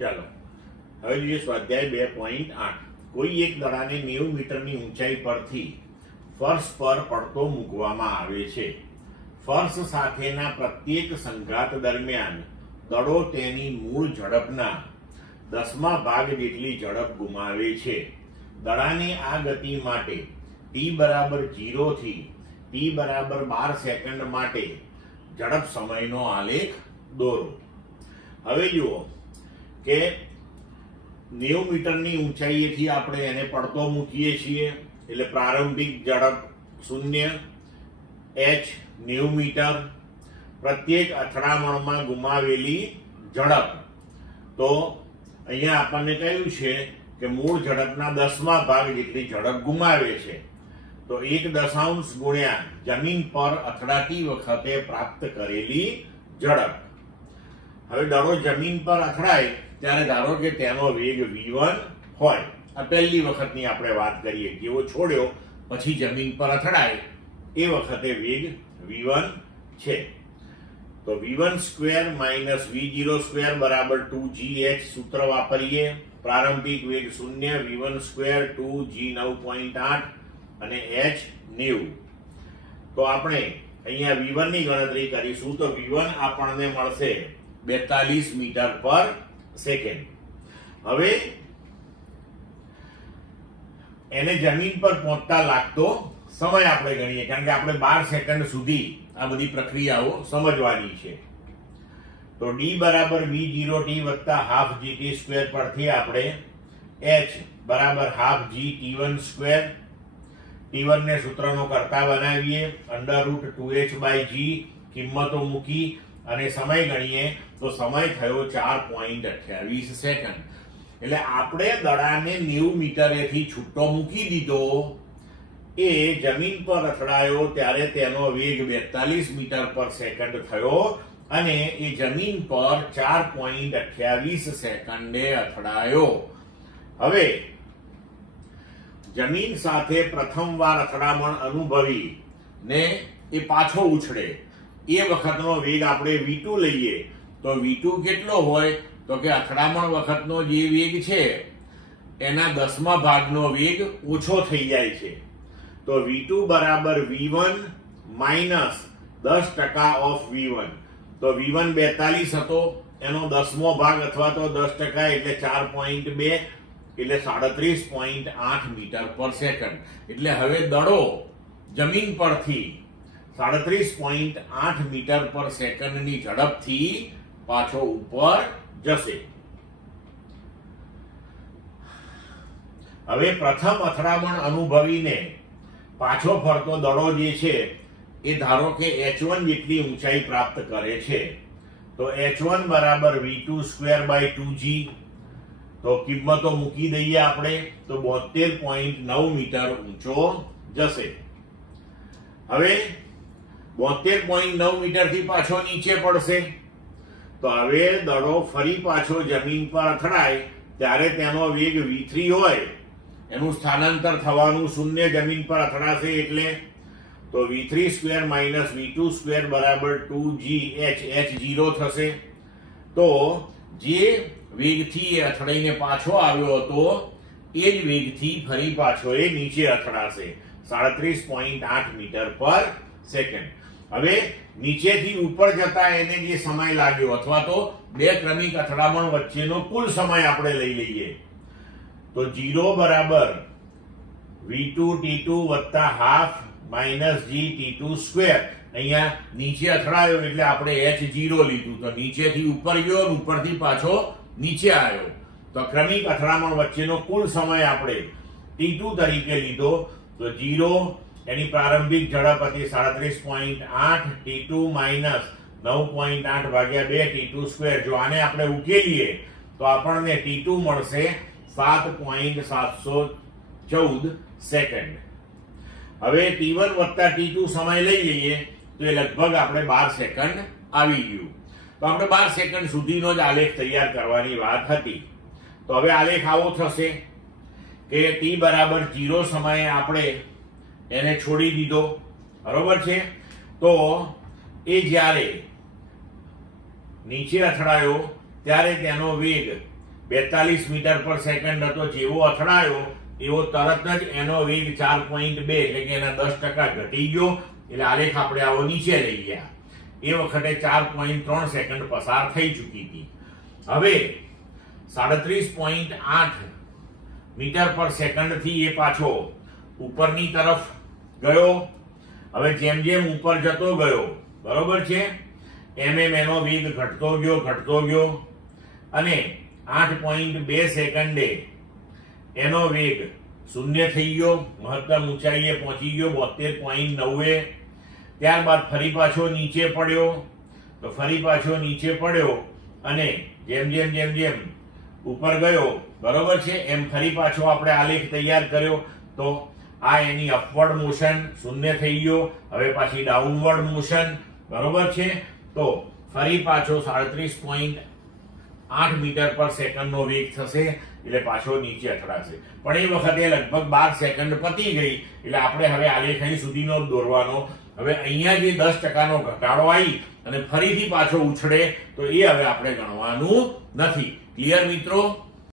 ચાલો હવે જોઈએ સ્વાધ્યાય 2.8. કોઈ એક દડાને 90 મીટરની ઊંચાઈ પરથી ફર્શ પર પડતો મૂકવામાં આવે છે. ફર્શ સાથેના પ્રત્યેક સંઘાત દરમિયાન દડો તેની મૂળ ઝડપના 10મા ભાગ જેટલી ઝડપ ગુમાવે છે. દડાને આ ગતિ માટે t બરાબર 0 થી t બરાબર 12 સેકન્ડ માટે ઝડપ સમયનો આલેખ દોરો. હવે જુઓ કે 90 મીટરની ઊંચાઈએથી આપણે એને પડતો મૂકીએ છીએ એટલે પ્રારંભિક ઝડપ 0 h 90 મીટર પ્રત્યેક અથડામણમાં ગુમાવેલી ઝડપ. તો અહીંયા આપણને કહ્યું છે કે મૂળ ઝડપના 10મા ભાગ જેટલી ઝડપ ગુમાવે છે. તો 1 ગુણ્યા જમીન પર અથડાતી વખતે પ્રાપ્ત કરેલી ઝડપ. હવે દડો જમીન પર અથડાય ત્યારે ધારો કે તેનો વેગ v1 હોય. આ પહેલી વખતની આપણે વાત કરીએ, જેવો છોડ્યો પછી જમીન પર અથડાય એ વખતે વેગ v1 છે. તો v1 square minus v0 square બરાબર 2gh સૂત્ર વાપરીએ. પ્રારંભિક વેગ 0, v1 સ્ક્વેર 2g 9.8 અને h 90. તો આપણે અહીંયા v1 ની ગણતરી કરીશું તો v1 આપણને મળશે 42 મીટર પર સેકન્ડ. હવે એને જમીન પર પહોંચતા લાગતો સમય આપણે ગણીએ, કારણ કે આપણે 12 સેકન્ડ સુધી આ બધી પ્રક્રિયાઓ સમજવાની છે. તો d બરાબર v0t વત્તા હાફ gt સ્ક્વેર પરથી આપણે h બરાબર half g t1 square, t1 ને સૂત્રનો કરતા બનાવીએ, √2h/g કિંમતો મૂકી અને સમય ગણીએ તો સમય થયો 4.28 સેકન્ડ. એટલે આપણે દડાને 90 મીટરેથી છૂટો મૂકી દીધો. એ જમીન પર અથડાયો ત્યારે તેનો વેગ 42 મીટર પર સેકન્ડ થયો અને એ જમીન પર 4.28 સેકન્ડે અથડાયો. હવે જમીન સાથે પ્રથમવાર અથડામણ અનુભવી ને એ પાછો ઉછળે એ વખતનો વેગ આપણે v2 લઈએ તો v2 કેટલો હોય તો કે અથડામણ વખતનો જે વેગ છે એના 10મા ભાગનો વેગ ઓછો થઈ જાય છે. તો v2 બરાબર v1 માઇનસ 10% ઓફ v1. તો v1 42 હતો, એનો 10મો ભાગ અથવા તો 10% એટલે 4.2 એટલે 37.8 મીટર પર સેકન્ડ. એટલે હવે દડો જમીન પરથી 37.8 મીટર પર સેકન્ડની ઝડપથી પાછો ઉપર જશે. હવે પ્રથમ અથડામણ અનુભવીને પાછો ફરતો દડો જે છે એ ધારો કે h1 જેટલી ઊંચાઈ પ્રાપ્ત કરે છે. તો h1 બરાબર v2 સ્ક્વેર બાય 2g. તો કિંમતો મૂકી દઈએ આપણે તો 72.9 મીટર ઊંચો જશે. હવે 72.9 મીટરથી પાછો નીચે પડશે. તો હવે દડો ફરી પાછો જમીન પર અથડાય ત્યારે તેનો વેગ v3 હોય, એનું સ્થાનાંતર થવાનું 0 જમીન પર અથડાશે એટલે. તો v3 square minus v2 square બરાબર 2gh, h 0 થશે. તો જે વેગથી એ અથડાઈને પાછો આવ્યો હતો એ જ વેગથી ફરી પાછો એ નીચે અથડાશે 37.8 મીટર પર સેકન્ડ. હવે નીચેથી ઉપર જતા એને જે સમય લાગ્યો અથવા તો બે ક્રમિક અથડામણ વચ્ચેનો કુલ સમય આપણે લઈ લઈએ તો 0 બરાબર v2 t2 વત્તા half minus g t2 square. અહીંયા નીચે અથડાયો એટલે આપણે h0 લીધું તો નીચેથી ઉપર ગયો અને ઉપરથી પાછો નીચે આવ્યો. તો ક્રમિક અથડામણ વચ્ચેનો કુલ સમય આપણે t2 તરીકે લીધો. તો 0 એની પ્રારંભિક ઝડપ હતી 37.8, t2 માઇનસ 9.8 ભાગ્યા 2 t2 સ્ક્વેર. જો આને આપણે ઉકેલીએ તો આપણને t2 મળશે 7.714 સેકન્ડ. હવે t1 વત્તા t2 સમય લઈ લઈએ તો એ લગભગ આપણે 12 સેકન્ડ આવી ગયું. તો આપણે 12 સેકન્ડ સુધીનો જ આલેખ તૈયાર કરવાની વાત હતી. તો હવે આલેખ આવો થશે કે t બરાબર 0 સમયે આપણે એને છોડી દીધો, બરોબર છે. તો એ જ્યારે નીચે અથડાયો ત્યારે તેનો વેગ 42 મીટર પર સેકન્ડ હતો. જેવો અથડાયો એવો તરત જ એનો વેગ 4.2 એટલે કે એના 10% ઘટી ગયો. એટલે આલેખ આપણે આવો નીચે લઈ ગયા. એ વખતે 4.3 સેકન્ડ પસાર થઈ ચૂકી હતી. હવે 37.8 મીટર પર સેકન્ડ થી એ પાછો ઉપરની તરફ ગયો. હવે જેમ જેમ ઉપર જતો ગયો, બરોબર છે, એમ એનો વેગ ઘટતો ગયો અને 8.2 સેકન્ડે એનો વેગ શૂન્ય થઈ ગયો. મહત્તમ ઊંચાઈએ પહોંચી ગયો 72.90. ત્યારબાદ ફરી પાછો નીચે પડ્યો. તો ફરી પાછો નીચે પડ્યો અને જેમ જેમ ઉપર ગયો, બરોબર છે, એમ ફરી પાછો આપણે આલેખ તૈયાર કર્યો. તો આ એની અપવર્ડ મોશન શૂન્ય થઈ ગયો. હવે પાછી ડાઉનવર્ડ મોશન, બરોબર છે. તો ફરી પાછો 37.8 મીટર પર સેકન્ડનો વેગ થશે એટલે પાછો નીચે અથડાશે. પણ એ વખતે લગભગ 12 સેકન્ડ પતી ગઈ. એટલે આપણે હવે આલેખ અહીં સુધીનો જ દોરવાનો. હવે અહીંયા જે 10%નો ઘટાડો આવી અને ફરીથી પાછો ઉછળે તો એ હવે આપણે ગણવાનું નથી. ક્લિયર મિત્રો?